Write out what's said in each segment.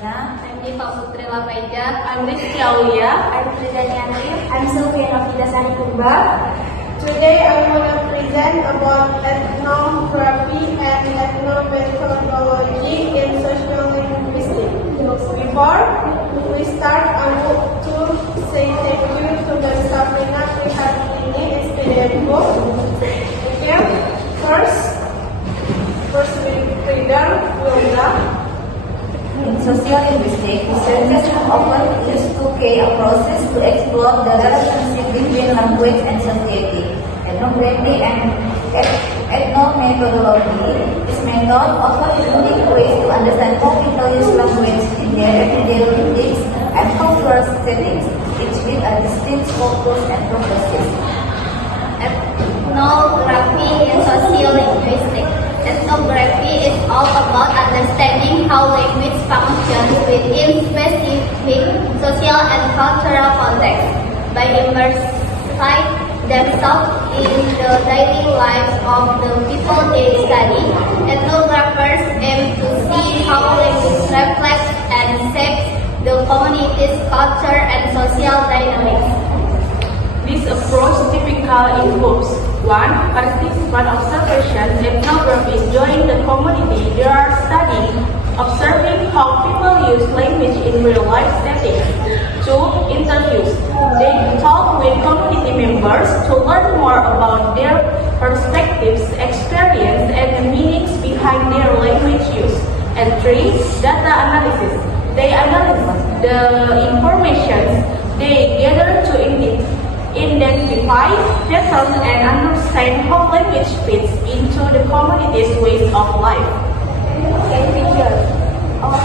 Marina. I'm Diva Putri Lapaija. I'm Rizky Aulia. I'm Tridani Andri. I'm Sylvia Novitasari Kumba. Today I want to present about ethnography and ethnomethodology in social linguistics. Before we start, I want to say thank you to the Sabrina Trihatini Expedient book. Thank you. First reader, Wilda. In social linguistics, researchers have often used 2K approaches to explore the relationship between language and society. Ethnography and ethnomethodology. This method offers unique ways to understand how people use language in their everyday routines and cultural settings, each with a distinct focus and purposes. Ethnography in social linguistics. Ethnography is all about understanding how language functions within specific social and cultural contexts. By immersing themselves in the daily lives of the people they study, ethnographers aim to see how language reflects and shapes the community's culture and social dynamics. This approach typically involves 1. Participant observation. Ethnographers join the community they are studying, observing how people use language in real-life settings. 2. Interviews. They talk with community members to learn more about their perspectives, experience, and the meanings behind their language use. And 3. Data analysis. They analyze the information they gather to identify patterns and understand how language fits into the community's ways of life. Key features of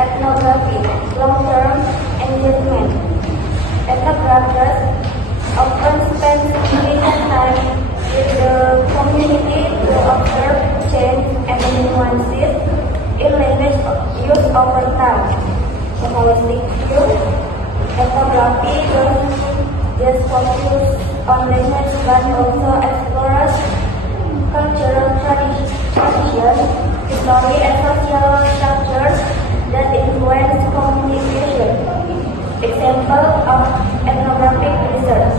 ethnography: long-term engagement. Ethnographers often spend significant time with the community to observe change and nuances in language use over time. The holistic view: ethnography doesn't just focus on language but also explores cultural traditions, history, and social structures that influence communication. Example of ethnographic research: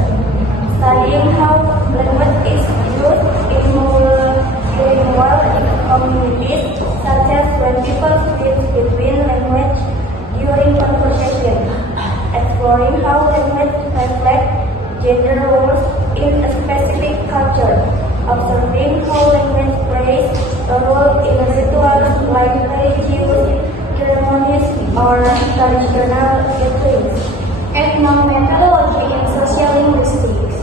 studying how language is used in multilingual communities, such as when people switch between language during conversation. Exploring how language reflects gender roles in a specific culture. Observing how language plays a role in rituals like religious ceremonies or traditional gatherings. Ethnomethodology in social linguistics.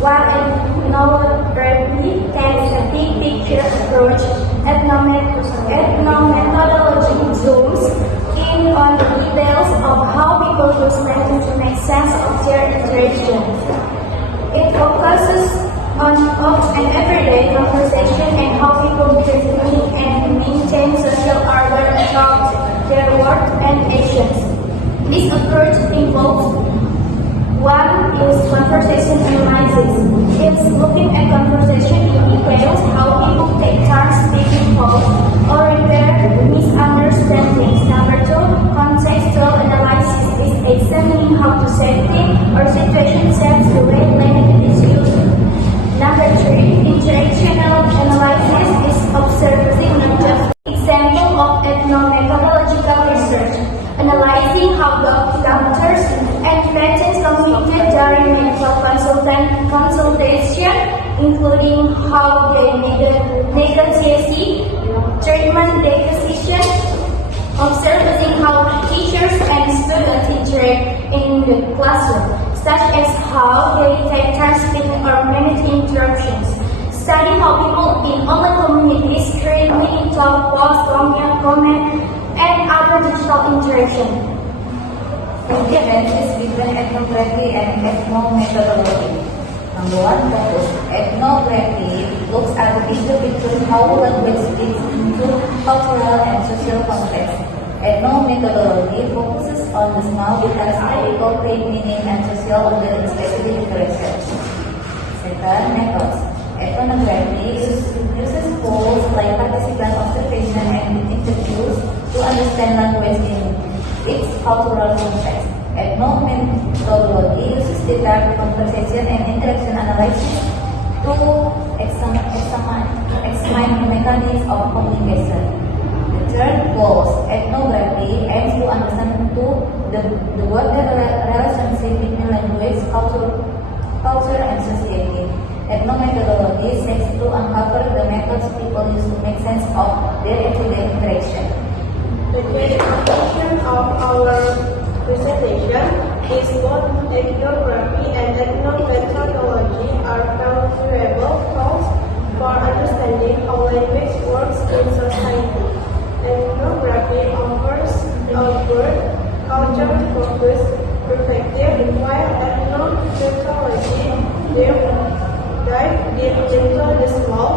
While ethnography takes a big picture approach, ethnomethodology zooms in on the details of how people use language to make sense of their interactions. It focuses on an everyday conversation and how people behave and maintain social order about their words and actions. This approach involves: 1 is conversation analysis. It's looking at conversation in details, how people take turns speaking calls or repair misunderstandings. Number 2, contextual analysis is examining how to setting or situation shapes the way language is used. Number 3, interactional analysis is observing not just example of ethnomethodological research, analyzing how doctors and patients communicate during medical consultation, including how they negotiate treatment decision, observing how teachers and students interact in the classroom, such as how they take turns speaking or manage interruptions. Study how people in online communities create mini talk, post, comment, and other digital interaction. The difference is between ethnography and ethnomethodology. Number 1, focus. Ethnography looks at the issue between how language fits into cultural and social context. Ethnomethodology focuses on the small details that people take meaning and social order in specific interactions. Second, methods. Ethnography uses tools like participant observation and interviews to understand language in cultural context. Ethnomethodology uses data, conversation, and interaction analysis to examine the mechanisms of communication. The third goals, ethnography, aims to understand the broader relationship between language, culture, and society. Ethnomethodology seeks to uncover the methods people use to make sense of their everyday interaction. The classification of our presentation is both ethnography and ethnomethodology are valuable tools for understanding how language works in society. Ethnography offers a broad culture-focused perspective, while ethnomethodology dive deep into the small,